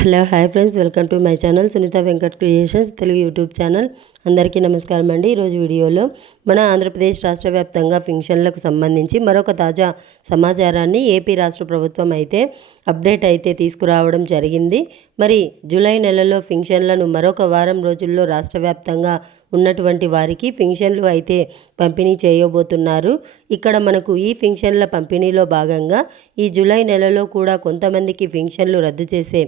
Hello hi friends. Welcome to my channel Sunitha Venkat creations Telugu YouTube channel. అందరికీ నమస్కారం అండి. ఈరోజు వీడియోలో మన ఆంధ్రప్రదేశ్ రాష్ట్ర వ్యాప్తంగా ఫింక్షన్లకు సంబంధించి మరొక తాజా సమాచారాన్ని ఏపీ రాష్ట్ర ప్రభుత్వం అయితే అప్డేట్ అయితే తీసుకురావడం జరిగింది. మరి జూలై నెలలో ఫింక్షన్లను మరొక వారం రోజుల్లో రాష్ట్ర వ్యాప్తంగా ఉన్నటువంటి వారికి ఫింక్షన్లు అయితే పంపిణీ చేయబోతున్నారు. ఇక్కడ మనకు ఈ ఫింక్షన్ల పంపిణీలో భాగంగా ఈ జూలై నెలలో కూడా కొంతమందికి ఫింక్షన్లు రద్దు చేసే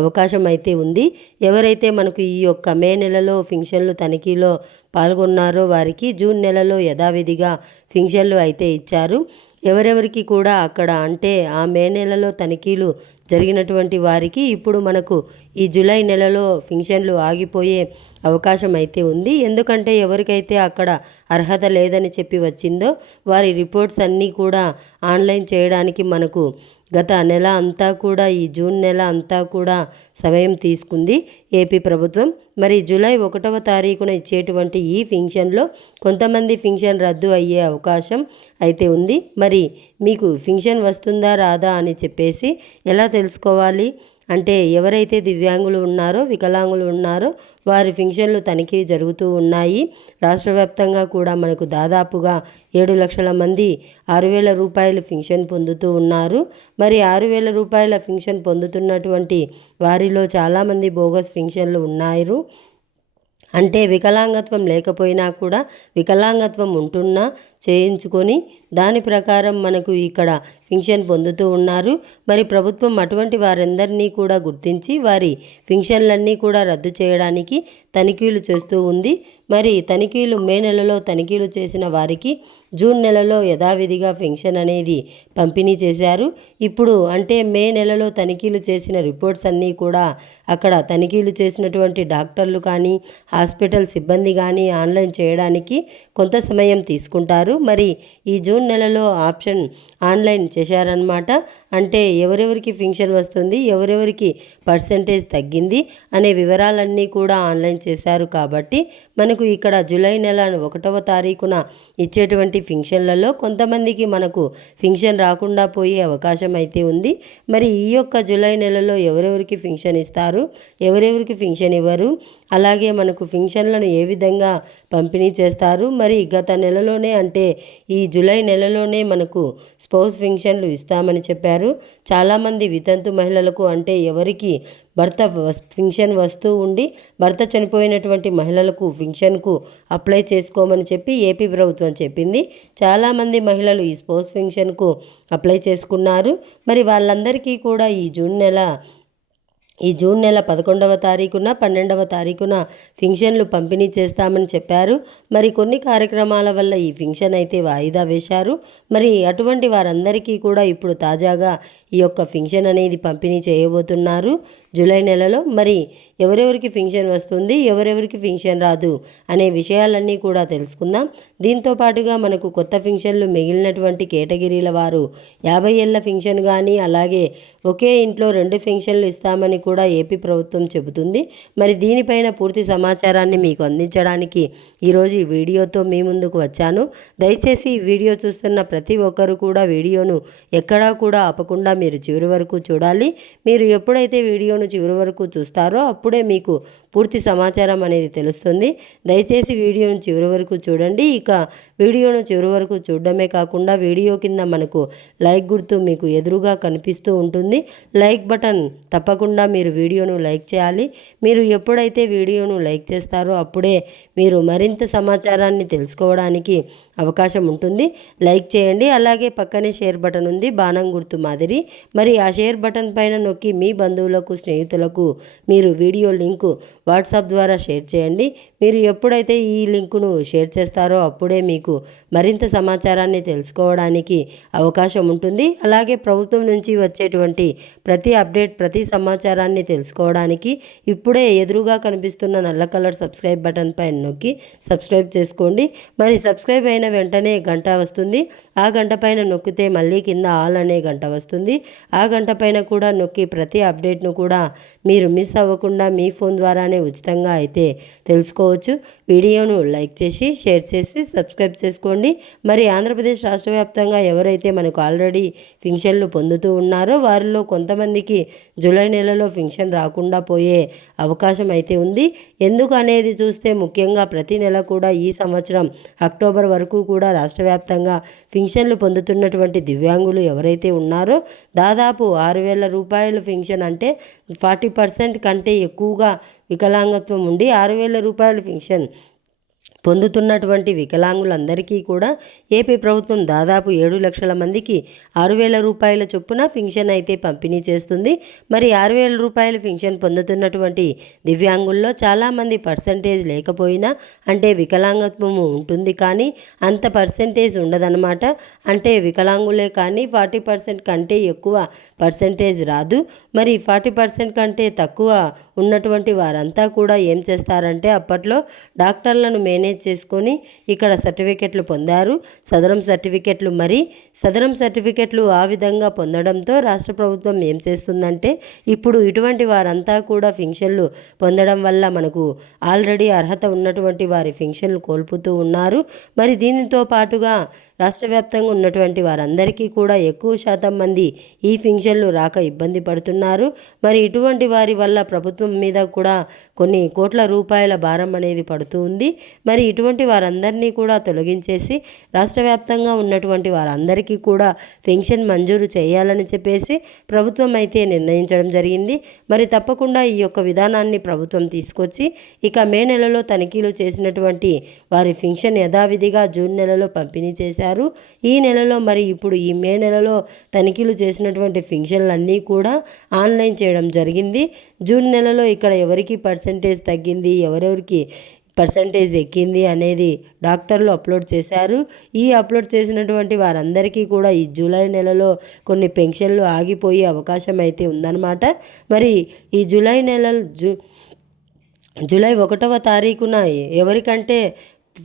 అవకాశం అయితే ఉంది. ఎవరైతే మనకు ఈ యొక్క మే నెలలో ఫింక్షన్లు తనిఖీలో పాల్గొన్నారో వారికి జూన్ నెలలో యథావిధిగా ఫింక్షన్లు అయితే ఇచ్చారు. ఎవరెవరికి కూడా అక్కడ అంటే ఆ మే నెలలో తనిఖీలు జరిగినటువంటి వారికి ఇప్పుడు మనకు ఈ జూలై నెలలో ఫింక్షన్లు ఆగిపోయే అవకాశం అయితే ఉంది. ఎందుకంటే ఎవరికైతే అక్కడ అర్హత లేదని చెప్పి వచ్చిందో వారి రిపోర్ట్స్ అన్నీ కూడా ఆన్లైన్ చేయడానికి మనకు గత నెల అంతా కూడా ఈ జూన్ నెల అంతా కూడా సమయం తీసుకుంది ఏపీ ప్రభుత్వం. మరి జూలై ఒకటవ తారీఖున ఇచ్చేటువంటి ఈ ఫింక్షన్లో కొంతమంది ఫింక్షన్ రద్దు అయ్యే అవకాశం అయితే ఉంది. మరి మీకు ఫింక్షన్ వస్తుందా రాదా అని చెప్పేసి ఎలా తెలుసుకోవాలి? అంటే ఎవరైతే దివ్యాంగులు ఉన్నారో వికలాంగులు ఉన్నారో వారి ఫింక్షన్లు తనిఖీ జరుగుతూ ఉన్నాయి. రాష్ట్ర వ్యాప్తంగా కూడా మనకు దాదాపుగా ఏడు లక్షల మంది ఆరు వేల రూపాయలు ఫింక్షన్ పొందుతూ ఉన్నారు. మరి ఆరు వేల రూపాయల ఫింక్షన్ పొందుతున్నటువంటి వారిలో చాలామంది బోగస్ ఫింక్షన్లు ఉన్నారు. అంటే వికలాంగత్వం లేకపోయినా కూడా వికలాంగత్వం ఉంటున్నా చేయించుకొని దాని ప్రకారం మనకు ఇక్కడ పింఛన్ పొందుతూ ఉన్నారు. మరి ప్రభుత్వం అటువంటి వారందరినీ కూడా గుర్తించి వారి ఫింక్షన్లన్నీ కూడా రద్దు చేయడానికి తనిఖీలు చేస్తూ ఉంది. మరి తనిఖీలు మే నెలలో తనిఖీలు చేసిన వారికి జూన్ నెలలో యథావిధిగా పింఛన్ అనేది పంపిణీ చేశారు. ఇప్పుడు అంటే మే నెలలో తనిఖీలు చేసిన రిపోర్ట్స్ అన్నీ కూడా అక్కడ తనిఖీలు చేసినటువంటి డాక్టర్లు కానీ హాస్పిటల్ సిబ్బంది కానీ ఆన్లైన్ చేయడానికి కొంత సమయం తీసుకుంటారు. మరి ఈ జూన్ నెలలో ఆప్షన్ ఆన్లైన్ చేశారనమాట అంటే ఎవరెవరికి ఫింక్షన్ వస్తుంది ఎవరెవరికి పర్సంటేజ్ తగ్గింది అనే వివరాలన్నీ కూడా ఆన్లైన్ చేశారు కాబట్టి మనకు ఇక్కడ జూలై నెల ఒకటవ తారీఖున ఇచ్చేటువంటి ఫింక్షన్లలో కొంతమందికి మనకు ఫింక్షన్ రాకుండా పోయే అవకాశం అయితే ఉంది. మరి ఈ యొక్క జూలై నెలలో ఎవరెవరికి ఫింక్షన్ ఇస్తారు ఎవరెవరికి ఫింక్షన్ ఇవ్వరు అలాగే మనకు ఫింక్షన్లను ఏ విధంగా పంపిణీ చేస్తారు మరి గత నెలలోనే అంటే ఈ జూలై నెలలోనే మనకు స్పౌస్ ఫింక్షన్లు ఇస్తామని చెప్పారు. చాలామంది వితంతు మహిళలకు అంటే ఎవరికి భర్త ఫింక్షన్ వస్తూ ఉండి భర్త చనిపోయినటువంటి మహిళలకు ఫింక్షన్కు అప్లై చేసుకోమని చెప్పి ఏపీ ప్రభుత్వం చెప్పింది. చాలామంది మహిళలు ఈ స్పోర్ట్స్ ఫింక్షన్కు అప్లై చేసుకున్నారు. మరి వాళ్ళందరికీ కూడా ఈ జూన్ నెల ఈ జూన్ నెల పదకొండవ తారీఖున పన్నెండవ తారీఖున ఫింక్షన్లు పంపిణీ చేస్తామని చెప్పారు. మరి కొన్ని కార్యక్రమాల వల్ల ఈ ఫింక్షన్ అయితే వాయిదా వేశారు. మరి అటువంటి వారందరికీ కూడా ఇప్పుడు తాజాగా ఈ యొక్క ఫింక్షన్ అనేది పంపిణీ చేయబోతున్నారు జూలై నెలలో. మరి ఎవరెవరికి ఫింక్షన్ వస్తుంది ఎవరెవరికి ఫింక్షన్ రాదు అనే విషయాలన్నీ కూడా తెలుసుకుందాం. దీంతో పాటుగా మనకు కొత్త ఫింక్షన్లు మిగిలినటువంటి కేటగిరీల వారు యాభై ఏళ్ళ ఫింక్షన్ కానీ అలాగే ఒకే ఇంట్లో రెండు ఫింక్షన్లు ఇస్తామని కూడా ఏపీ ప్రభుత్వం చెబుతుంది. మరి దీనిపైన పూర్తి సమాచారాన్ని మీకు అందించడానికి ఈరోజు ఈ వీడియోతో మీ ముందుకు వచ్చాను. దయచేసి ఈ వీడియో చూస్తున్న ప్రతి ఒక్కరు కూడా వీడియోను ఎక్కడా కూడా ఆపకుండా మీరు చివరి వరకు చూడాలి. మీరు ఎప్పుడైతే వీడియోను చివరి వరకు చూస్తారో అప్పుడే మీకు పూర్తి సమాచారం అనేది తెలుస్తుంది. దయచేసి వీడియోను చివరి వరకు చూడండి. ఇక వీడియోను చివరి వరకు చూడడమే కాకుండా వీడియో కింద మనకు లైక్ గుర్తు మీకు ఎదురుగా కనిపిస్తూ ఉంటుంది. లైక్ బటన్ తప్పకుండా మీరు వీడియోను లైక్ చేయాలి. మీరు ఎప్పుడైతే వీడియోను లైక్ చేస్తారో అప్పుడే మీరు మరింత మరింత సమాచారాన్ని తెలుసుకోవడానికి అవకాశం ఉంటుంది. లైక్ చేయండి. అలాగే పక్కనే షేర్ బటన్ ఉంది. బాణం గుర్తు మాదిరి. మరి ఆ షేర్ బటన్ పైన నొక్కి మీ బంధువులకు స్నేహితులకు మీరు వీడియో లింకు వాట్సాప్ ద్వారా షేర్ చేయండి. మీరు ఎప్పుడైతే ఈ లింకును షేర్ చేస్తారో అప్పుడే మీకు మరింత సమాచారాన్ని తెలుసుకోవడానికి అవకాశం ఉంటుంది. అలాగే ప్రభుత్వం నుంచి వచ్చేటువంటి ప్రతి అప్డేట్ ప్రతి సమాచారాన్ని తెలుసుకోవడానికి ఇప్పుడే ఎదురుగా కనిపిస్తున్న నల్ల కలర్ సబ్స్క్రైబ్ బటన్ పైన నొక్కి సబ్స్క్రైబ్ చేసుకోండి. మరి సబ్స్క్రైబ్ అయిన వెంటనే గంట వస్తుంది. ఆ గంట పైన నొక్కితే మళ్ళీ కింద ఆల్ అనే గంట వస్తుంది. ఆ గంట పైన కూడా నొక్కి ప్రతి అప్డేట్ను కూడా మీరు మిస్ అవ్వకుండా మీ ఫోన్ ద్వారానే ఉచితంగా అయితే తెలుసుకోవచ్చు. వీడియోను లైక్ చేసి షేర్ చేసి సబ్స్క్రైబ్ చేసుకోండి. మరి ఆంధ్రప్రదేశ్ రాష్ట్ర వ్యాప్తంగా ఎవరైతే మనకు ఆల్రెడీ ఫింక్షన్లు పొందుతూ ఉన్నారో వారిలో కొంతమందికి జూలై నెలలో ఫింక్షన్ రాకుండా పోయే అవకాశం అయితే ఉంది. ఎందుకు అనేది చూస్తే ముఖ్యంగా ప్రతి నెల కూడా ఈ సంవత్సరం అక్టోబర్ వరకు కూడా రాష్ట్ర వ్యాప్తంగా పింఛన్లు పొందుతున్నటువంటి దివ్యాంగులు ఎవరైతే ఉన్నారో దాదాపు ఆరు వేల రూపాయల ఫింక్షన్ అంటే ఫార్టీ పర్సెంట్ కంటే ఎక్కువగా వికలాంగత్వం ఉండి ఆరు వేల రూపాయల ఫింక్షన్ పొందుతున్నటువంటి వికలాంగులందరికీ కూడా ఏపీ ప్రభుత్వం దాదాపు ఏడు లక్షల మందికి ఆరు వేల రూపాయల చొప్పున పింఛన్ అయితే పంపిణీ చేస్తుంది. మరి ఆరు వేల రూపాయల పింఛన్ పొందుతున్నటువంటి దివ్యాంగుల్లో చాలామంది పర్సంటేజ్ లేకపోయినా అంటే వికలాంగత్వము ఉంటుంది కానీ అంత పర్సంటేజ్ ఉండదన్నమాట. అంటే వికలాంగులే కానీ ఫార్టీ పర్సెంట్ కంటే ఎక్కువ పర్సంటేజ్ రాదు. మరి ఫార్టీ పర్సెంట్ కంటే తక్కువ ఉన్నటువంటి వారంతా కూడా ఏం చేస్తారంటే అప్పట్లో డాక్టర్లను మేనేజ్ చేసుకొని ఇక్కడ సర్టిఫికెట్లు పొందారు. సదరం సర్టిఫికెట్లు మరి సదరం సర్టిఫికెట్లు ఆ విధంగా పొందడంతో రాష్ట్ర ప్రభుత్వం ఏం చేస్తుందంటే ఇప్పుడు ఇటువంటి వారంతా కూడా ఫింక్షన్లు పొందడం వల్ల మనకు ఆల్రెడీ అర్హత ఉన్నటువంటి వారి ఫింక్షన్లు కోల్పోతూ ఉన్నారు. మరి దీనితో పాటుగా రాష్ట్ర వ్యాప్తంగా ఉన్నటువంటి వారందరికీ కూడా ఎక్కువ శాతం మంది ఈ ఫింక్షన్లు రాక ఇబ్బంది పడుతున్నారు. మరి ఇటువంటి వారి వల్ల ప్రభుత్వం మీద కూడా కొన్ని కోట్ల రూపాయల భారం అనేది పడుతూ ఉంది. మరి మరి ఇటువంటి వారందరినీ కూడా తొలగించేసి రాష్ట్ర వ్యాప్తంగా ఉన్నటువంటి వారందరికీ కూడా పెన్షన్ మంజూరు చేయాలని చెప్పేసి ప్రభుత్వం అయితే నిర్ణయించడం జరిగింది. మరి తప్పకుండా ఈ యొక్క విధానాన్ని ప్రభుత్వం తీసుకొచ్చి ఇక మే నెలలో తనిఖీలు చేసినటువంటి వారి ఫింక్షన్ యథావిధిగా జూన్ నెలలో పంపిణీ చేశారు. ఈ నెలలో మరి ఇప్పుడు ఈ మే నెలలో తనిఖీలు చేసినటువంటి ఫింక్షన్లన్నీ కూడా ఆన్లైన్ చేయడం జరిగింది. జూన్ నెలలో ఇక్కడ ఎవరికి పర్సంటేజ్ తగ్గింది ఎవరెవరికి పర్సంటేజ్ ఎక్కింది అనేది డాక్టర్లు అప్లోడ్ చేశారు. ఈ అప్లోడ్ చేసినటువంటి వారందరికీ కూడా ఈ జూలై నెలలో కొన్ని పెన్షన్లు ఆగిపోయే అవకాశం అయితే ఉందన్నమాట. మరి ఈ జూలై నెల జూ జూలై ఒకటవ తారీఖున ఎవరికంటే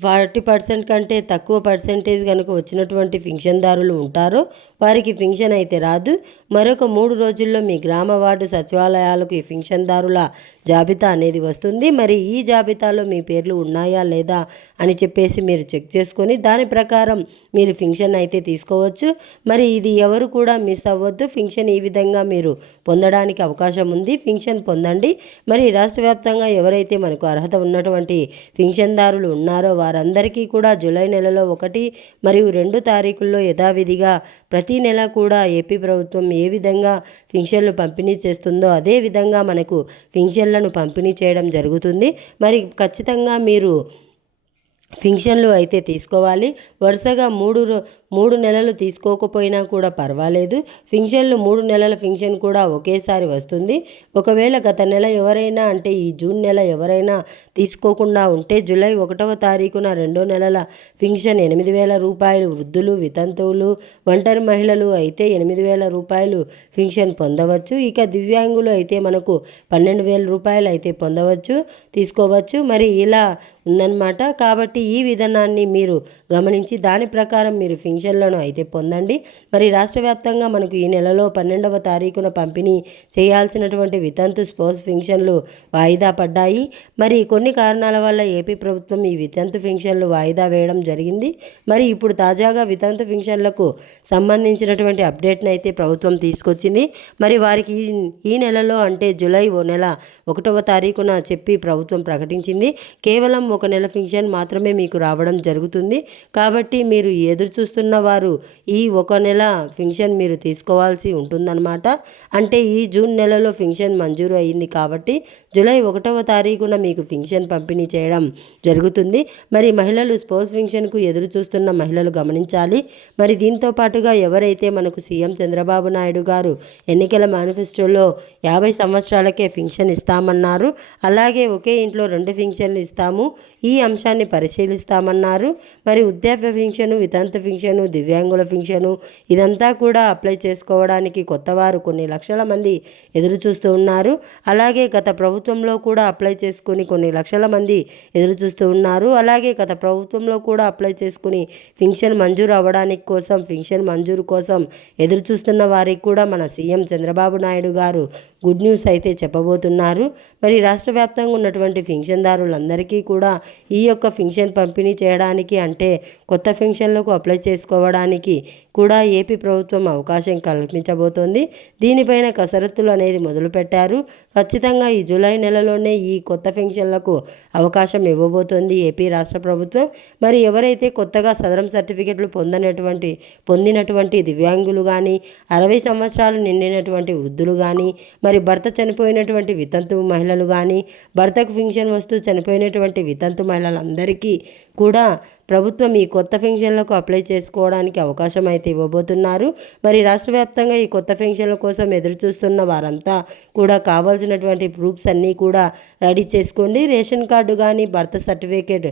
ఫార్టీ పర్సెంట్ కంటే తక్కువ పర్సెంటేజ్ కనుక వచ్చినటువంటి ఫింక్షన్దారులు ఉంటారో వారికి ఫింక్షన్ అయితే రాదు. మరొక మూడు రోజుల్లో మీ గ్రామ వార్డు సచివాలయాలకు ఈ ఫింక్షన్దారుల జాబితా అనేది వస్తుంది. మరి ఈ జాబితాలో మీ పేర్లు ఉన్నాయా లేదా అని చెప్పేసి మీరు చెక్ చేసుకొని దాని ప్రకారం మీరు ఫింక్షన్ అయితే తీసుకోవచ్చు. మరి ఇది ఎవరు కూడా మిస్ అవ్వద్దు. ఫింక్షన్ ఈ విధంగా మీరు పొందడానికి అవకాశం ఉంది. ఫింక్షన్ పొందండి. మరి రాష్ట్ర వ్యాప్తంగా ఎవరైతే మనకు అర్హత ఉన్నటువంటి ఫింక్షన్దారులు ఉన్నారో వారందరికీ కూడా జూలై నెలలో ఒకటి మరియు రెండు తారీఖుల్లో యథావిధిగా ప్రతి నెల కూడా ఏపీ ప్రభుత్వం ఏ విధంగా ఫింక్షన్లు పంపిణీ చేస్తుందో అదే విధంగా మనకు ఫింక్షన్లను పంపిణీ చేయడం జరుగుతుంది. మరి ఖచ్చితంగా మీరు ఫింక్షన్లు అయితే తీసుకోవాలి. వరుసగా మూడు మూడు నెలలు తీసుకోకపోయినా కూడా పర్వాలేదు. ఫింక్షన్లు మూడు నెలల ఫింక్షన్ కూడా ఒకేసారి వస్తుంది. ఒకవేళ గత నెల ఎవరైనా అంటే ఈ జూన్ నెల ఎవరైనా తీసుకోకుండా ఉంటే జూలై ఒకటవ తారీఖున రెండో నెలల ఫింక్షన్ ఎనిమిది వేల రూపాయలు వృద్ధులు వితంతువులు ఒంటరి మహిళలు అయితే ఎనిమిది వేల రూపాయలు ఫింక్షన్ పొందవచ్చు. ఇక దివ్యాంగులు అయితే మనకు పన్నెండు వేల రూపాయలు అయితే పొందవచ్చు తీసుకోవచ్చు. మరి ఇలా ఉందన్నమాట. కాబట్టి ఈ విధానాన్ని మీరు గమనించి దాని ప్రకారం మీరు ఫింక్షన్లను అయితే పొందండి. మరి రాష్ట్ర వ్యాప్తంగా మనకు ఈ నెలలో పన్నెండవ తారీఖున పంపిణీ చేయాల్సినటువంటి వితంతు స్పోర్ట్స్ ఫింక్షన్లు వాయిదా పడ్డాయి. మరి కొన్ని కారణాల వల్ల ఏపీ ప్రభుత్వం ఈ వితంతు ఫింక్షన్లు వాయిదా వేయడం జరిగింది. మరి ఇప్పుడు తాజాగా వితంతు ఫింక్షన్లకు సంబంధించినటువంటి అప్డేట్ని అయితే ప్రభుత్వం తీసుకొచ్చింది. మరి వారికి ఈ నెలలో అంటే జూలై ఓ నెల ఒకటవ తారీఖున చెప్పి ప్రభుత్వం ప్రకటించింది. కేవలం ఒక నెల ఫింక్షన్ మాత్రమే మీకు రావడం జరుగుతుంది. కాబట్టి మీరు ఎదురు చూస్తున్న వారు ఈ ఒక నెల ఫింక్షన్ మీరు తీసుకోవాల్సి ఉంటుందన్నమాట. అంటే ఈ జూన్ నెలలో ఫింక్షన్ మంజూరు అయింది కాబట్టి జూలై ఒకటవ తారీఖున మీకు ఫింక్షన్ పంపిణీ చేయడం జరుగుతుంది. మరి మహిళలు స్పోర్ట్స్ ఫింక్షన్కు ఎదురు చూస్తున్న మహిళలు గమనించాలి. మరి దీంతో పాటుగా ఎవరైతే మనకు సీఎం చంద్రబాబు నాయుడు గారు ఎన్నికల మేనిఫెస్టోలో యాభై సంవత్సరాలకే ఫింక్షన్ ఇస్తామన్నారు అలాగే ఒకే ఇంట్లో రెండు ఫింక్షన్లు ఇస్తాము ఈ అంశాన్ని పరిశీలి పరిశీలిస్తామన్నారు. మరి వృద్ధాప్య పింఛను వితంత పింఛను దివ్యాంగుల పింఛను ఇదంతా కూడా అప్లై చేసుకోవడానికి కొత్తవారు కొన్ని లక్షల మంది ఎదురు చూస్తూ ఉన్నారు. అలాగే గత ప్రభుత్వంలో కూడా అప్లై చేసుకుని కొన్ని లక్షల మంది ఎదురు చూస్తూ ఉన్నారు. అలాగే గత ప్రభుత్వంలో కూడా అప్లై చేసుకుని పింఛన్ మంజూరు అవ్వడానికి కోసం పింఛన్ మంజూరు కోసం ఎదురు చూస్తున్న వారికి కూడా మన సీఎం చంద్రబాబు నాయుడు గారు గుడ్ న్యూస్ అయితే చెప్పబోతున్నారు. మరి రాష్ట్ర వ్యాప్తంగా ఉన్నటువంటి పింఛన్దారులందరికీ కూడా ఈ యొక్క పింఛన్ పంపిణీ చేయడానికి అంటే కొత్త పెన్షన్లకు అప్లై చేసుకోవడానికి కూడా ఏపీ ప్రభుత్వం అవకాశం కల్పించబోతోంది. దీనిపైన కసరత్తులు అనేది మొదలుపెట్టారు. ఖచ్చితంగా ఈ జూలై నెలలోనే ఈ కొత్త పెన్షన్లకు అవకాశం ఇవ్వబోతోంది ఏపీ రాష్ట్ర ప్రభుత్వం. మరి ఎవరైతే కొత్తగా సదరం సర్టిఫికెట్లు పొందనటువంటి పొందినటువంటి దివ్యాంగులు కానీ అరవై సంవత్సరాలు నిండినటువంటి వృద్ధులు కానీ మరి భర్త చనిపోయినటువంటి వితంతు మహిళలు కానీ భర్తకు పెన్షన్ వస్తూ చనిపోయినటువంటి వితంతు మహిళలందరికీ కూడా ప్రభుత్వం ఈ కొత్త పెన్షన్లకు అప్లై చేసుకోవడానికి అవకాశం అయితే ఇవ్వబోతున్నారు. మరి రాష్ట్ర వ్యాప్తంగా ఈ కొత్త పెన్షన్ల కోసం ఎదురు చూస్తున్న వారంతా కూడా కావాల్సినటువంటి ప్రూఫ్స్ అన్నీ కూడా రెడీ చేసుకోండి. రేషన్ కార్డు కానీ బర్త్ సర్టిఫికేట్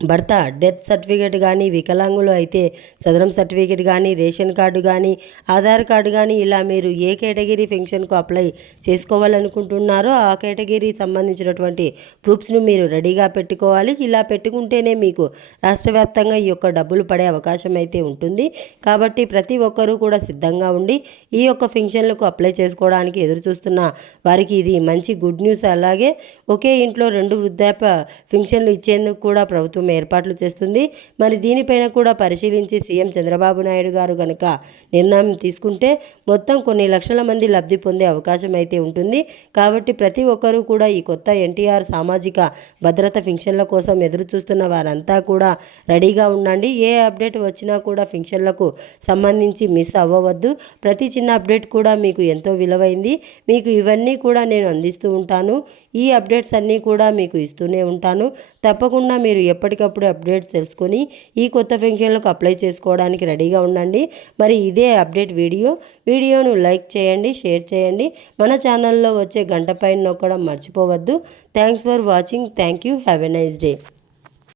భర్త డెత్ సర్టిఫికేట్ కానీ వికలాంగులు అయితే సదరం సర్టిఫికేట్ కానీ రేషన్ కార్డు కానీ ఆధార్ కార్డు కానీ ఇలా మీరు ఏ కేటగిరీ పెన్షన్కు అప్లై చేసుకోవాలనుకుంటున్నారో ఆ కేటగిరీ సంబంధించినటువంటి ప్రూఫ్స్ను మీరు రెడీగా పెట్టుకోవాలి. ఇలా పెట్టుకుంటేనే మీకు రాష్ట్ర వ్యాప్తంగా ఈ యొక్క డబ్బులు పడే అవకాశం అయితే ఉంటుంది. కాబట్టి ప్రతి ఒక్కరూ కూడా సిద్ధంగా ఉండి ఈ యొక్క పెన్షన్లకు అప్లై చేసుకోవడానికి ఎదురు చూస్తున్న వారికి ఇది మంచి గుడ్ న్యూస్. అలాగే ఒకే ఇంట్లో రెండు వృద్ధాప్య పెన్షన్లు ఇచ్చేందుకు కూడా ప్రభుత్వం ఏర్పాట్లు చేస్తుంది. మరి దీనిపైన కూడా పరిశీలించి సీఎం చంద్రబాబు నాయుడు గారు కనుక నిర్ణయం తీసుకుంటే మొత్తం కొన్ని లక్షల మంది లబ్ధి పొందే అవకాశం అయితే ఉంటుంది. కాబట్టి ప్రతి ఒక్కరూ కూడా ఈ కొత్త ఎన్టీఆర్ సామాజిక భద్రత ఫింక్షన్ల కోసం ఎదురు చూస్తున్న వారంతా కూడా రెడీగా ఉండండి. ఏ అప్డేట్ వచ్చినా కూడా ఫింక్షన్లకు సంబంధించి మిస్ అవ్వవద్దు. ప్రతి చిన్న అప్డేట్ కూడా మీకు ఎంతో విలువైంది. మీకు ఇవన్నీ కూడా నేను అందిస్తూ ఉంటాను. ఈ అప్డేట్స్ అన్నీ కూడా మీకు ఇస్తూనే ఉంటాను. తప్పకుండా మీరు ఎప్పటికప్పుడు అప్డేట్స్ తెలుసుకొని ఈ కొత్త ఫంక్షన్లకు అప్లై చేసుకోవడానికి రెడీగా ఉండండి. మరి ఇదే అప్డేట్ వీడియో. వీడియోను లైక్ చేయండి షేర్ చేయండి. మన ఛానల్లో వచ్చే గంట పైన నొక్కడం మర్చిపోవద్దు. Thanks for watching. Thank you. Have a nice day.